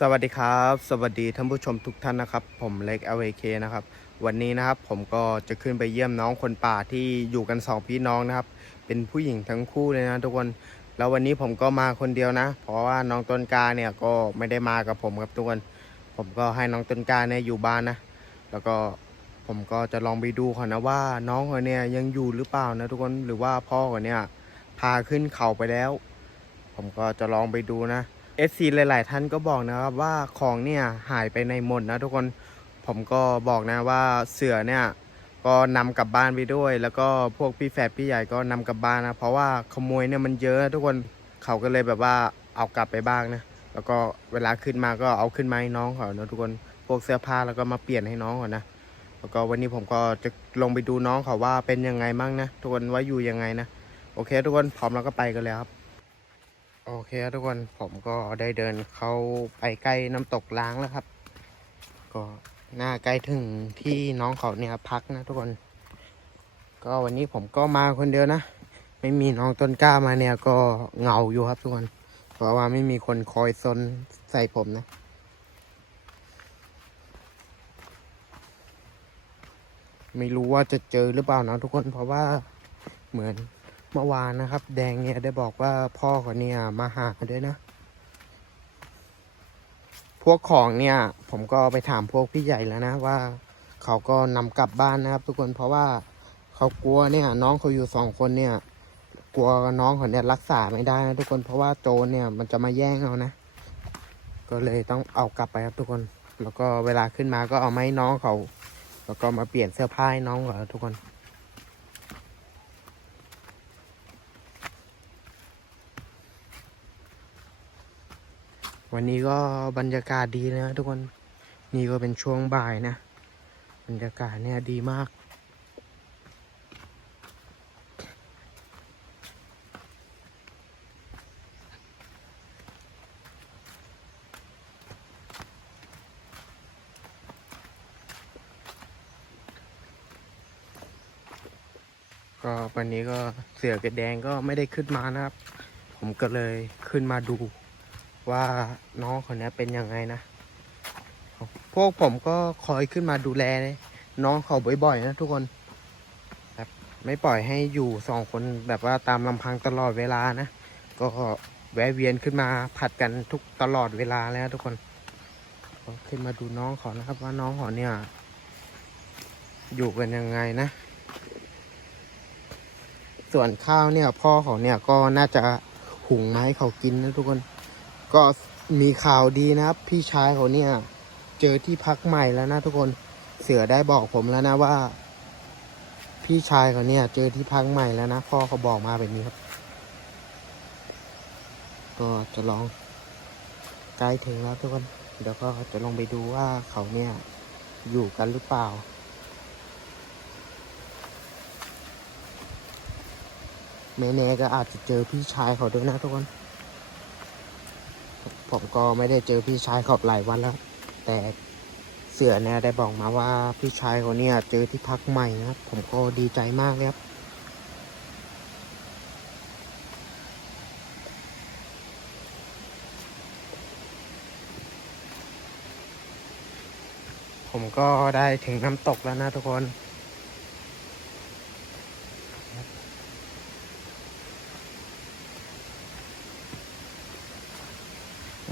สวัสดีครับ สวัสดีท่านผู้ชมทุกท่านนะครับ ผมเล็ก LAK นะครับ วันนี้นะครับผมก็จะขึ้นไปเยี่ยมน้องคนป่าที่อยู่กันสองพี่น้องนะครับ เป็นผู้หญิงทั้งคู่เลยนะทุกคน แล้ววันนี้ผมก็มาคนเดียวนะ เพราะว่าน้องต้นกาเนี่ยก็ไม่ได้มากับผมครับทุกคน ผมก็ให้น้องต้นกาเนี่ยอยู่บ้านนะ แล้วก็ผมก็จะลองไปดูก่อนนะว่าน้องเขาเนี่ยยังอยู่หรือเปล่านะทุกคน หรือว่าพ่อเขาเนี่ยพาขึ้นเขาไปแล้ว ผมก็จะลองไปดูนะ เอซีหลาย ๆ ท่านก็บอกนะครับว่าของเนี่ยหายไปในหมดนะทุกคนผมก็บอกนะว่าเสือเนี่ยก็นำกลับบ้านไปด้วย แล้วก็พวกพี่แฝดพี่ใหญ่ก็นำกลับบ้านนะเพราะว่าขโมยเนี่ยมันเยอะนะทุกคนเขาก็เลยแบบว่าเอากลับไปบ้างนะแล้วก็เวลาขึ้นมาก็เอาขึ้นมาให้น้องเขานะทุกคนพวกเสื้อผ้าแล้วก็มาเปลี่ยนให้น้องเขานะแล้วก็วันนี้ผมก็จะลงไปดูน้องเขาว่าเป็นยังไงมั่งนะทุกคนว่าอยู่ยังไงนะโอเค ทุกคนพร้อมแล้วก็ไปกันเลยครับ โอเคครับทุกคนผมก็ได้เดินเข้าไปใกล้น้ำตกล้างแล้วครับ ก็น่าใกล้ถึงที่น้องเขาเนี่ยพักนะทุกคน ก็วันนี้ผมก็มาคนเดียวนะ ไม่มีน้องต้นกล้ามาเนี่ยก็เหงาอยู่ครับทุกคน เพราะว่าไม่มีคนคอยซนใส่ผมนะไม่รู้ว่าจะเจอหรือเปล่านะทุกคนเพราะว่าเหมือน มื่อวานนะครับ แดงเนี่ยได้บอกว่าพ่อเขาเนี่ยมาหาด้วยนะ พวกของเนี่ย ผมก็ไปถามพวกพี่ใหญ่แล้วนะว่า เขาก็นำกลับบ้านนะครับ ทุกคนเพราะว่าเขากลัวเนี่ย น้องเขาอยู่สองคนเนี่ย กลัวน้องเขาเนี่ยรักษาไม่ได้นะทุกคนเพราะว่าโจรเนี่ยมันจะมาแย่งเอานะ ก็เลยต้องเอากลับไปครับทุกคน แล้วก็เวลาขึ้นมาก็เอาไม้น้องเขา แล้วก็มาเปลี่ยนเสื้อผ้าให้น้องเขาทุกคน วันนี้ก็บรรยากาศดีนะทุกคนนี่ก็เป็นช่วงบ่ายนะ บรรยากาศเนี่ยดีมาก ก็วันนี้ก็เสือกระแดงก็ไม่ได้ขึ้นมานะครับ ผมก็เลยขึ้นมาดู ว่าน้องคนนี้เป็นยังไงนะ พวกผมก็คอยขึ้นมาดูแล น้องเขาบ่อยๆนะทุกคนแบบไม่ปล่อยให้อยู่สองคนแบบว่าตามลำพังตลอดเวลานะ ก็แวะเวียนขึ้นมาผัดกันทุกตลอดเวลาแล้วทุกคนขึ้นมาดูน้องเขานะครับ ว่าน้องเขาเนี่ย อยู่กันยังไงนะ ส่วนข้าวเนี่ย พ่อเขาเนี่ยก็น่าจะหุงมาให้เขากินนะทุกคน ก็มีข่าวดีนะครับ พี่ชายเขาเนี่ย เจอที่พักใหม่แล้วนะทุกคนเสือได้บอกผมแล้วนะว่า พี่ชายเขาเนี่ย เจอที่พักใหม่แล้วนะพ่อเขาบอกมาแบบนี้ครับ ก็จะลองใกล้ถึงแล้วทุกคนเดี๋ยวก็จะลองไปดูว่าเขาเนี่ยอยู่กันหรือเปล่าไม่แน่ก็อาจจะเจอพี่ชายเขาด้วยนะทุกคน ผมก็ไม่ได้เจอพี่ชายเขาหลายวันแล้ว แต่เสือเนี่ยได้บอกมาว่าพี่ชายเขาเนี่ยเจอที่พักใหม่นะครับ ผมก็ดีใจมากเลยครับผมก็ได้ถึงน้ำตกแล้วนะทุกคน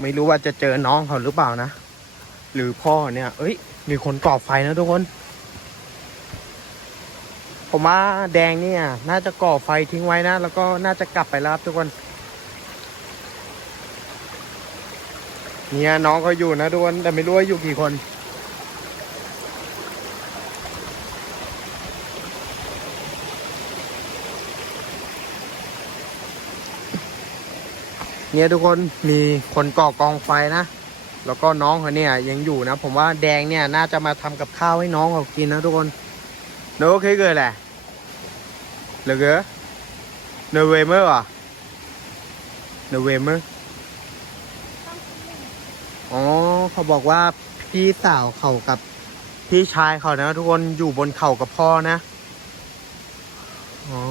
ไม่รู้ว่าจะเจอน้องเขาหรือเปล่านะ หรือพ่อเนี่ย เอ้ย มีคนก่อไฟนะทุกคน ผมว่าแดงเนี่ย น่าจะก่อไฟทิ้งไว้นะ แล้วก็น่าจะกลับไปแล้วครับทุกคน เนี่ยน้องเขาอยู่นะทุกคน แต่ไม่รู้ว่าอยู่กี่คน เนี่ยทุกคนมีคนก่อกองไฟนะ แล้วก็น้องเขาเนี่ยยังอยู่นะ ผมว่าแดงเนี่ยน่าจะมาทำกับข้าวให้น้องเขากินนะทุกคนเนอะโอเคเกิดแหละเหลือเกอเนเวเมอร์อะเนเวเมอร์อ๋อเขาบอกว่าพี่สาวเขากับพี่ชายเขานะ ทุกคนอยู่บนเขากับพ่อนะ อ๋อ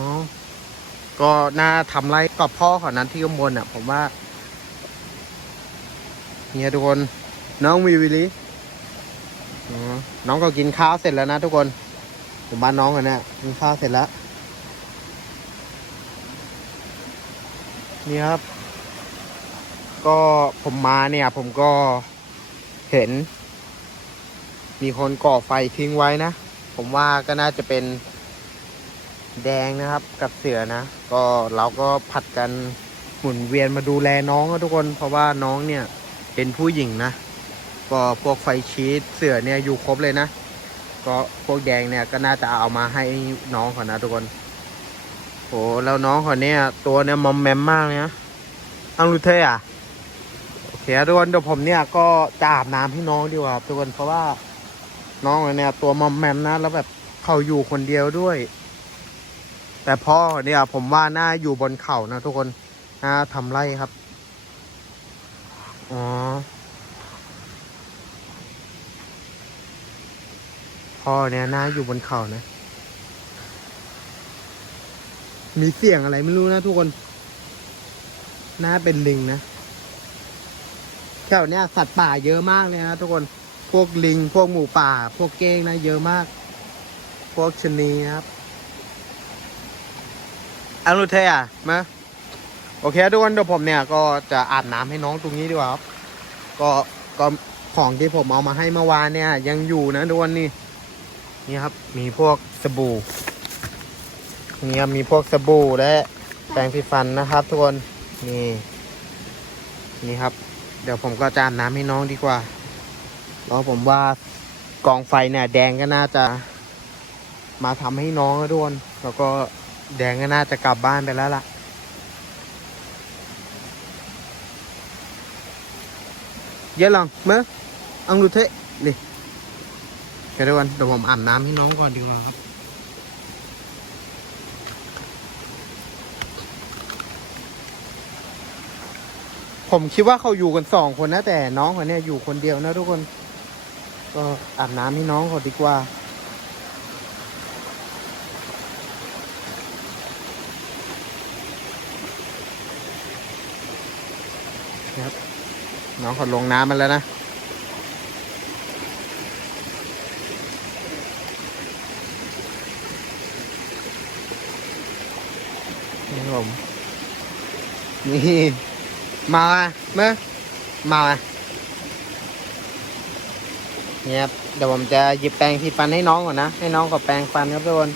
ก็น่าทำไรกับพ่อเขานั้นที่ข้างบนอะ ผมว่าเนี่ยทุกคนน้องวีวิลีอ๋อน้องก็กินข้าวเสร็จแล้วนะทุกคน ผมบ้านน้องกันเนี่ยกินข้าวเสร็จแล้ว นี่ครับ ก็ผมมาเนี่ย ผมก็เห็น มีคนก่อไฟทิ้งไว้นะ ผมว่าก็น่าจะเป็น แดงนะครับกับเสือนะ ก็เราก็ผัดกันหมุนเวียนมาดูแลน้องนทุกคน เพราะว่าน้องเนี่ยเป็นผู้หญิงนะ ก็พวกไฟชีสเสือเนี่ยอยู่ครบเลยนะ ก็พวกแดงเนี่ยก็น่าจะเอามาให้น้องเขานะทุกคนโหแล้วน้องเขาเนี่ยตัวเนี่ยมอมแมมมากเลยนะอังรูเทอะโอเคทุกคนเดี๋ยวผมเนี่ยก็จะอาบน้ำให้น้องดีกว่าทุกคนเพราะว่าน้องเนี่ยตัวมอมแมมนะ แล้วแบบเขาอยู่คนเดียวด้วย แต่พ่อเนี่ยผมว่าน่าอยู่บนเขานะทุกคนน่าทำไร่ครับ อ๋อ พ่อเนี่ยน่าอยู่บนเขานะ มีเสียงอะไรไม่รู้นะทุกคน น่าเป็นลิงนะแถวเนี้ยสัตว์ป่าเยอะมากเลยนะทุกคน พวกลิง พวกหมูป่า พวกเก้งนะเยอะมาก พวกชนีครับ อังรุเทอะมาโอเคทุกคนเดี๋ยวผมเนี่ยก็จะอาบน้ำให้น้องตรงนี้ดีกว่าครับ ก็ก็ของที่ผมเอามาให้เมื่อวานเนี่ย ยังอยู่นะทุกคนนี่นี่ครับ มีพวกสบู่นี่ครับมีพวกสบู่และแปรงสีฟันนะครับ ทุกคนนี่นี่ครับ เดี๋ยวผมก็จะอาบน้ำให้น้องดีกว่าเพราะผมว่ากองไฟเนี่ย แดงก็น่าจะมาทำให้น้องนะทุกคนแล้วก็ แดงก็น่าจะกลับบ้านไปแล้วล่ะ เยอะลองเมื่ออังดูเทะนี่เดี๋ยวทุกคนเดี๋ยวผมอาบน้ำให้น้องก่อนดีกว่าครับ ผมคิดว่าเขาอยู่กันสองคนนะแต่น้องคนเนี้ยอยู่คนเดียวนะทุกคน ก็อาบน้ำให้น้องเขาดีกว่า ครับ น้องเขาลงน้ำมาแล้วนะ นี่ผมนี่มาอะเมื่อมาอะเนี่ยครับเดี๋ยวผมจะหยิบแปรงที่ฟันให้น้องก่อนนะ ให้น้องกับแปรงฟันครับทุกคน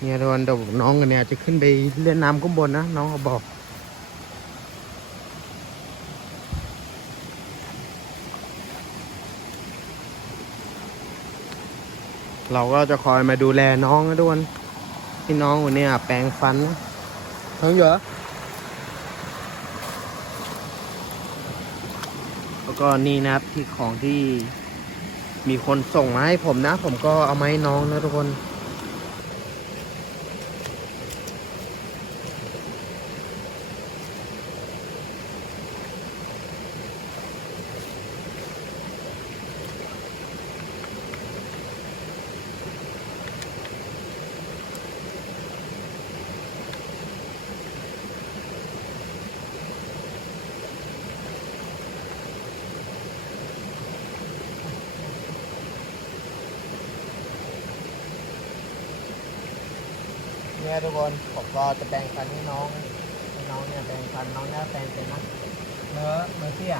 เนี่ยทุกคนเดี๋ยวน้องกันเนี่ยจะขึ้นไปเล่นน้ำข้างบนนะ น้องเขาบอก เราก็จะคอยมาดูแลน้องนะทุกคนที่น้องวันเนี้ยแปรงฟันนะท้องเยอะแล้วก็นี่นะครับที่ของที่มีคนส่งมาให้ผมนะ ผมก็เอามาให้น้องนะทุกคน เนี่ยทุกคนผมก็จะแปรงฟันให้น้องให้น้องเนี่ยแปรงฟันน้องเนี่ยแปรงเป็นนะเมื่อเมื่อเสีย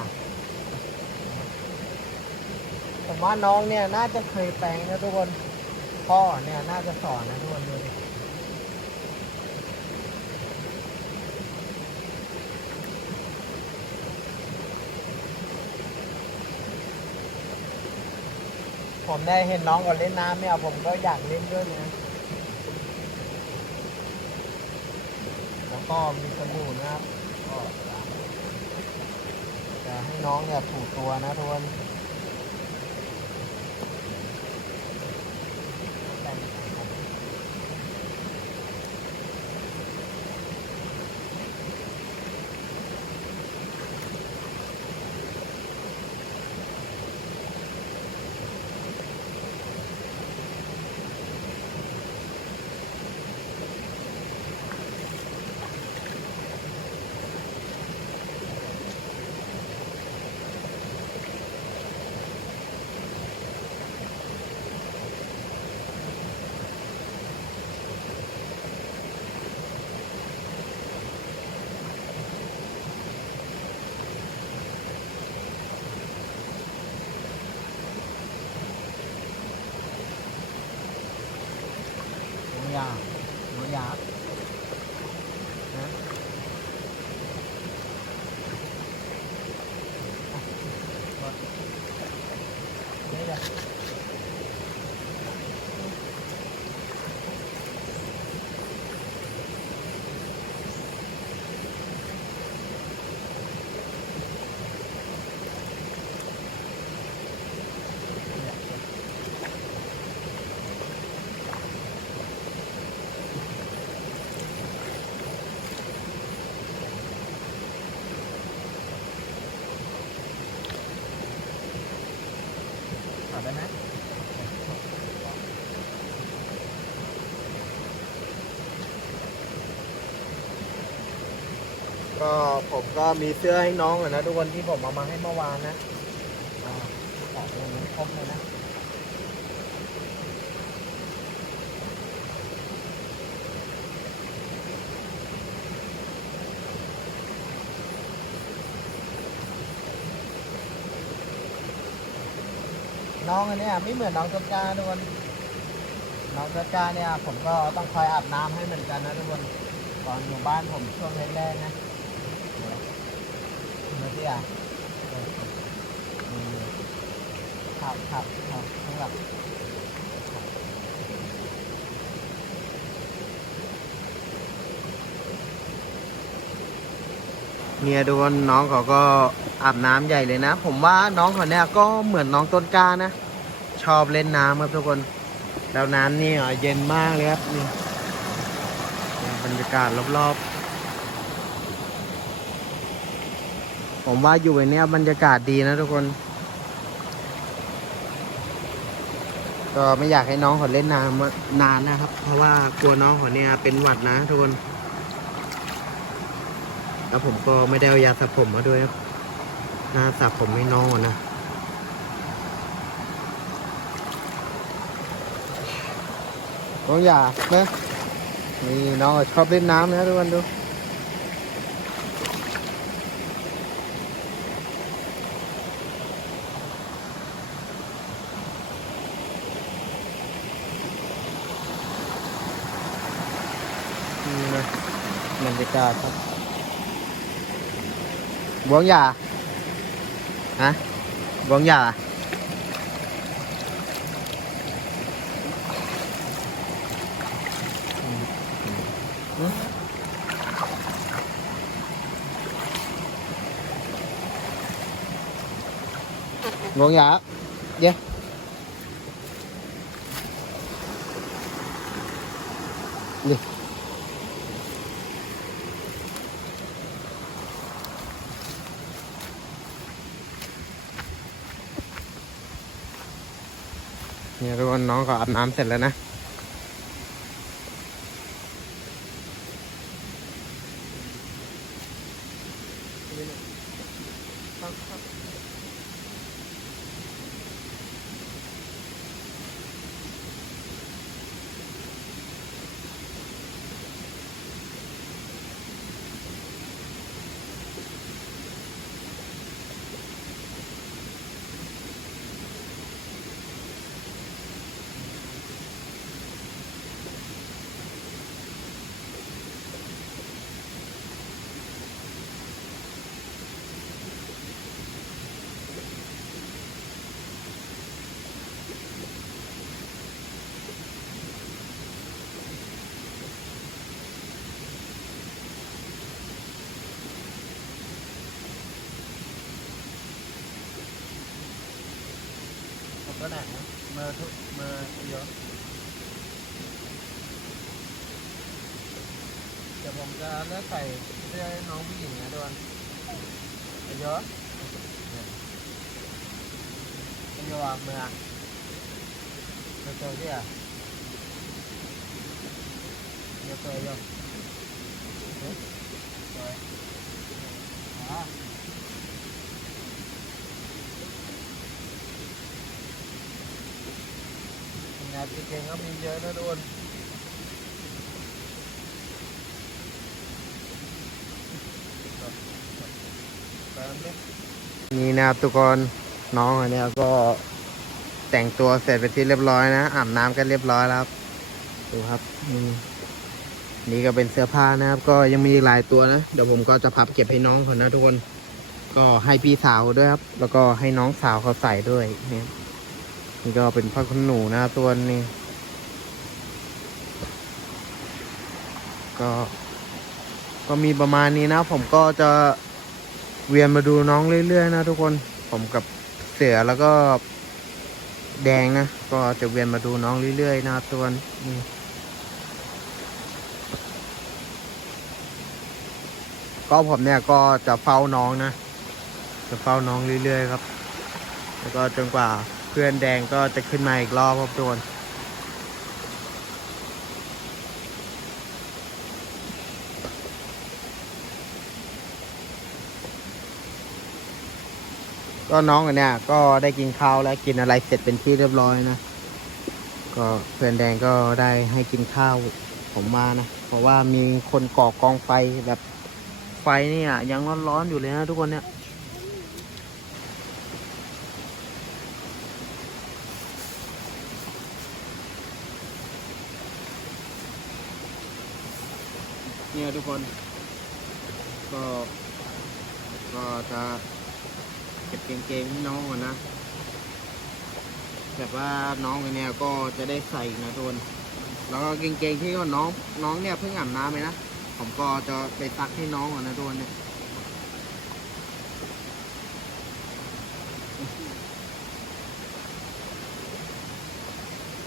ผมว่าน้องเนี่ยน่าจะเคยแปรงนะทุกคนพ่อเนี่ยน่าจะสอนนะทุกคนดูดิผมได้เห็นน้องก่อนเล่นน้ำเนี่ยผมก็อยากเล่นด้วยนะ แล้วก็มีสบู่นะครับก็จะให้น้องเนี่ยถูตัวนะทุกคน ผมก็มีเสื้อให้น้องนะทุกคนที่ผมเอามาให้เมื่อวานนะอ่าของยังไม่ครบเลยนะน้องอันเนี้ยไม่เหมือนน้องต้นกล้าทุกคนน้องต้นกาเนี่ยผมก็ต้องคอยอาบน้ำให้เหมือนกันนะทุกคนตอนอยู่บ้านผมช่วงแรกๆนะ เมื่อกี้อะเออนี่ครับครับครับข้างหลังเนี่ยทุกคนน้องเขาก็อาบน้ำใหญ่เลยนะ ผมว่าน้องเขาเนี่ยก็เหมือนน้องต้นกล้านะ ชอบเล่นน้ำครับทุกคนแล้วน้ำนี่เย็นมากเลยครับนี่บรรยากาศรอบๆ ผมว่าอยู่ในนี้บรรยากาศดีนะทุกคน ก็ไม่อยากให้น้องเขาเล่นน้ำนานนะครับ เพราะว่ากลัวน้องเขาเนี่ยเป็นหวัดนะทุกคน แล้วผมก็ไม่ได้เอายาสระผมมาด้วยครับน่าสระผมไม่น้องนะน้องอยากนะนี่น้องชอบเล่นน้ำนะทุกคนดู นี่นะ บรรยากาศครับบวงหยาฮะบวงหยาอืมบวงหยาเย้นี่ วันน้องก็อาบน้ำเสร็จแล้วนะ ผมก็ห นักนะเมื่อทุกเมื่อเยอะเดี๋ยวผมจะเลือกใส่เสื้อให้น้องผู้หญิงนะทุกคนเยอะเยอะอะเมื่อเมื่อเจอที่อะเยอะเจอเยอะเฮ้ ยเจออ๋องานเก่งๆก็มีเยอะนะทุกคนนี่นะครับทุกคนน้องอันเนี้ยก็แต่งตัวเสร็จไปที่เรียบร้อยนะอาบน้ำกันเรียบร้อยแล้วดูครับนี่นี่ก็เป็นเสื้อผ้านะครับ ก็ยังมีอีกหลายตัวนะเดี๋ยวผมก็จะพับเก็บให้น้องเขานะทุกคน ก็ให้พี่สาวด้วยครับ แล้วก็ให้น้องสาวเขาใส่ด้วยเนี่ย นี่ก็เป็นผ้าขนหนูนะตัวนี้ ก็ ก็มีประมาณนี้นะ ผมก็จะเวียนมาดูน้องเรื่อยๆนะทุกคน ผมกับเสือแล้วก็แดงนะ ก็จะเวียนมาดูน้องเรื่อยๆนะตัวนี้ก็ผมเนี่ยก็จะเฝ้าน้องนะ จะเฝ้าน้องเรื่อยๆครับ แล้วก็จนกว่า เพื่อนแดงก็จะขึ้นมาอีกรอบครับทุกคนก็น้องเนี่ยก็ได้กินข้าวและกินอะไรเสร็จเป็นที่เรียบร้อยนะ ก็เพื่อนแดงก็ได้ให้กินข้าวผมมานะ เพราะว่ามีคนก่อกองไฟแบบไฟเนี่ยยังร้อนๆอยู่เลยนะทุกคนเนี่ย กคน ก็ก็จะเก็บเกงๆให้น้องก่อนนะแบบว่าน้องเนี่ยก็จะได้ใส่นะทุกคนแล้วก็เกงๆที่ก็น้องน้องเนี่ยเพิ่งอาบน้ำไปนะผมก็จะไปซักให้น้องก่อนนะทุกคนเนี่ย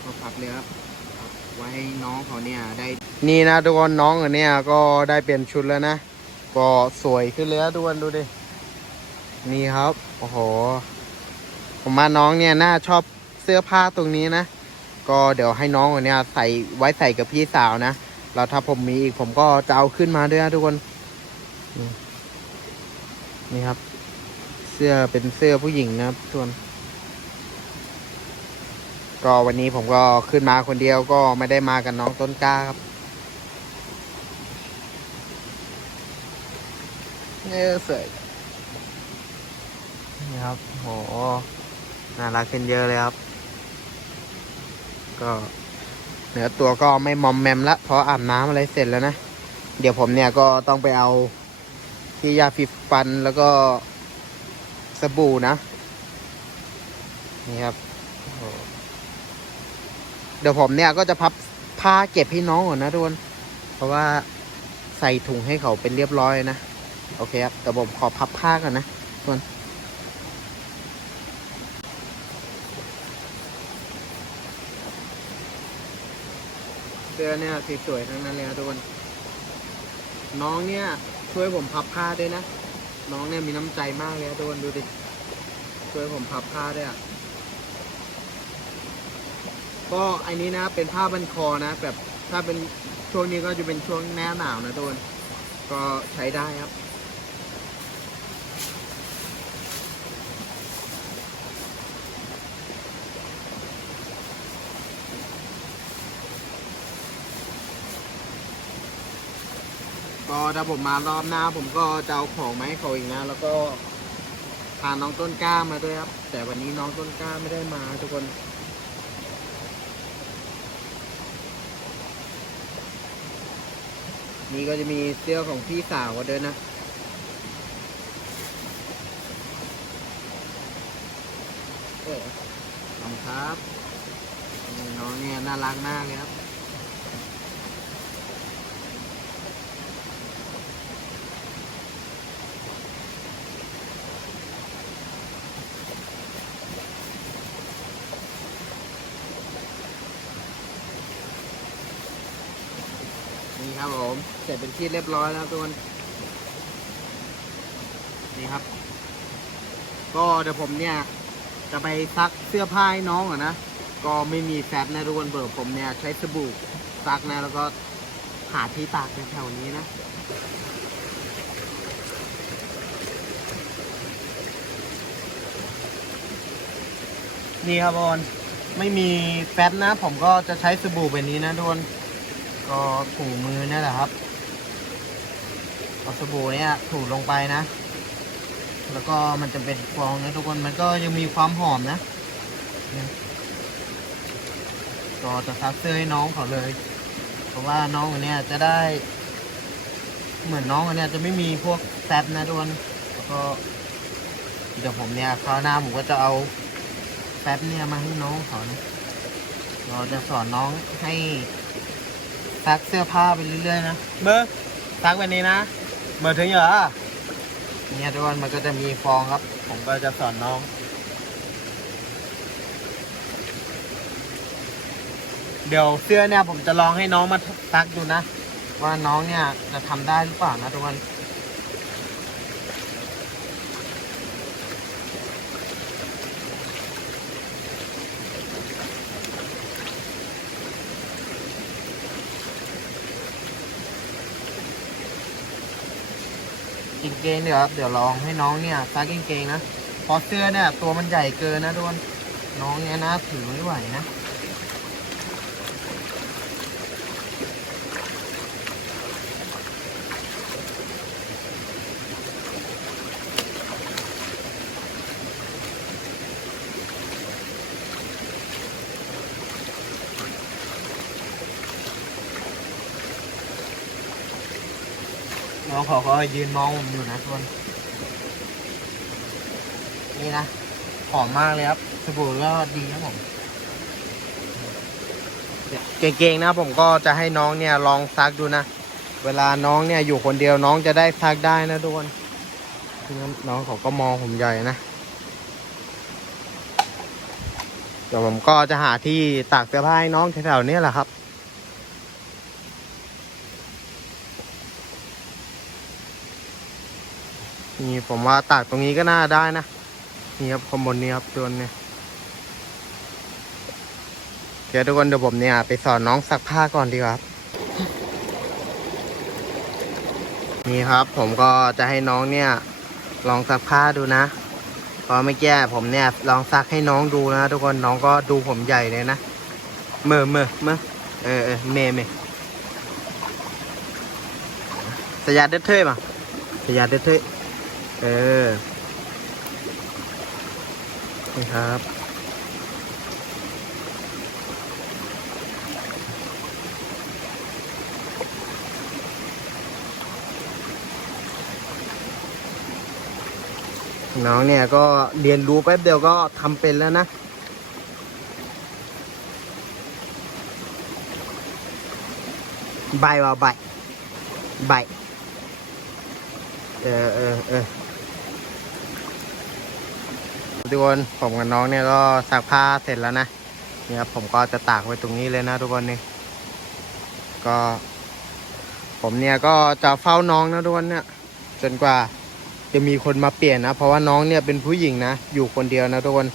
ก็พับเลยครับไว้ให้น้องเขาเนี่ยได้ นี่นะทุกคนน้องอันเนี้ยก็ได้เปลี่ยนชุดแล้วนะ ก็สวยขึ้นเลยนะทุกคนดูดิ นี่ครับ โอ้โห ผมว่าน้องเนี่ยน่าชอบเสื้อผ้าตรงนี้นะ ก็เดี๋ยวให้น้องคนเนี้ยใส่ไว้ใส่กับพี่สาวนะ แล้วถ้าผมมีอีกผมก็จะเอาขึ้นมาด้วยนะทุกคน นี่ครับ เสื้อเป็นเสื้อผู้หญิงนะครับทุกคนก็วันนี้ผมก็ขึ้นมาคนเดียวก็ไม่ได้มากับน้องต้นกล้าครับ เนี่ยสวยนี่ครับโหน่ารักขึ้นเยอะเลยครับ ก็เหนือตัวก็ไม่มอมแมมละเพราะอาบน้ำอะไรเสร็จแล้วนะ เดี๋ยวผมเนี่ยก็ต้องไปเอาที่ยาฟิฟันแล้วก็สบู่นะ นี่ครับเดี๋ยวผมเนี่ยก็จะพับผ้าเก็บให้น้องก่อนนะทุกคนเพราะว่าใส่ถุงให้เขาเป็นเรียบร้อยนะ โอเคครับแต่ผมขอพับผ้าก่อนนะทุกคนเสื้อเนี่ยสวยๆทั้งนั้นเลยนะทุกคนน้องเนี่ย ช่วยผมพับผ้าด้วยนะ น้องเนี่ยมีน้ำใจมากเลยนะทุกคนดูดิช่วยผมพับผ้าด้วยอะก็อันนี้นะเป็นผ้าบันคอนะ แบบถ้าเป็นช่วงนี้ก็จะเป็นช่วงหน้าหนาวนะทุกคนก็ใช้ได้ครับ ก็ถ้าผมมารอบหน้า ผมก็จะเอาของมาให้เขาอีกนะ แล้วก็พาน้องต้นกล้ามาด้วยครับ แต่วันนี้น้องต้นกล้าไม่ได้มาทุกคน นี่ก็จะมีเสื้อของพี่สาวด้วยนะเออขอบคุณครับนี่น้องเนี่ยน่ารักมากเลยครับ นี่ครับผม เสร็จเป็นที่เรียบร้อยแล้วทุกคนนี่ครับ ก็เดี๋ยวผมเนี่ย จะไปซักเสื้อผ้าให้น้องอะนะก็ไม่มีแฟบนะทุกคนเบิร์ผมเนี่ย ใช้สบู่ซักนะ แล้วก็หาที่ตากในแถวนี้นะนี่ครับบอลไม่มีแฟบนะ ผมก็จะใช้สบู่แบบนี้นะทุกคนก็ถูมือนี่แหละครับ เอาสบู่เนี่ยถูลงไปนะ แล้วก็มันจะเป็นฟองนะทุกคนมันก็ยังมีความหอมนะก็จะซักเสื้อให้น้องเขาเลย เพราะว่าน้องคนเนี้ยจะได้ เหมือนน้องคนเนี้ยจะไม่มีพวกแซบนะทุกคนแล้วก็เดี๋ยวผมเนี่ยคราวหน้าผมก็จะเอาแซบเนี่ยมาให้น้องเขานะเราจะสอนน้องให้ซักเสื้อผ้าไปเรื่อยๆนะเบอร์ซักแบบนี้นะ เบอร์ถึงเหรอเนี่ยทุกคนมันก็จะมีฟองครับ ผมก็จะสอนน้อง เดี๋ยวเสื้อเนี่ยผมจะลองให้น้องมาซักดูนะ ว่าน้องเนี่ยจะทำได้หรือเปล่านะทุกคน กางเกงเดี๋ยวครับเดี๋ยวลองให้น้องเนี่ยซักกางเกงนะพอเสื้อเนี่ยตัวมันใหญ่เกินนะทุกคนน้องเนี่ยนะถือไม่ไหวนะ น้องเขาก็ยืนมองผมอยู่นะทุกคน นี่นะ หอมมากเลยครับสบู่ก็ดีครับผมเก่งๆนะผมก็จะให้น้องเนี่ยลองซักดูนะ เวลาน้องเนี่ยอยู่คนเดียวน้องจะได้ซักได้นะทุกคนน้องเขาก็มองผมใหญ่นะเดี๋ยวผมก็จะหาที่ตากเสื้อผ้าให้น้องแถวๆนี้แหละครับ นี่ผมว่าตากตรงนี้ก็น่าได้นะ นี่ครับข้างบนนี้ครับตัวนี้เดี๋ยวทุกคนเดี๋ยวผมเนี่ยไปสอนน้องซักผ้าก่อนดีครับ นี่ครับผมก็จะให้น้องเนี่ย ลองซักผ้าดูนะพอไม่แก้ผมเนี่ย ลองซักให้น้องดูนะทุกคนน้องก็ดูผมใหญ่เลยนะเมื่อเมื่อเมื่อเออเออเมเมสยาเด็ดเท่มาสยาเด็ดเท่ เออ นี่ครับ น้องเนี่ยก็เรียนรู้แป๊บเดียวก็ทำเป็นแล้วนะใบว่าใบใบเออเออเออ ทุกคนผมกับน้องเนี่ยก็ซักผ้าเสร็จแล้วนะเนี่ยครับผมก็จะตากไว้ตรงนี้เลยนะทุกคนนี่ก็ ผมเนี่ยก็จะเฝ้าน้องนะทุกคนเนี่ย จนกว่าจะมีคนมาเปลี่ยนนะ เพราะว่าน้องเนี่ยเป็นผู้หญิงนะ อยู่คนเดียวนะทุกคน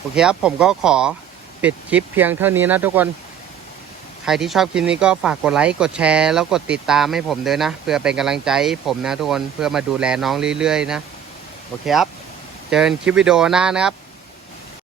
โอเคครับผมก็ขอปิดคลิปเพียงเท่านี้นะทุกคน ใครที่ชอบคลิปนี้ก็ฝากกดไลค์กดแชร์แล้วกดติดตามให้ผมด้วยนะ เพื่อเป็นกำลังใจผมนะทุกคนเพื่อมาดูแลน้องเรื่อยๆนะ โอเคครับ เจอกันคลิปวิดีโอหน้านะครับ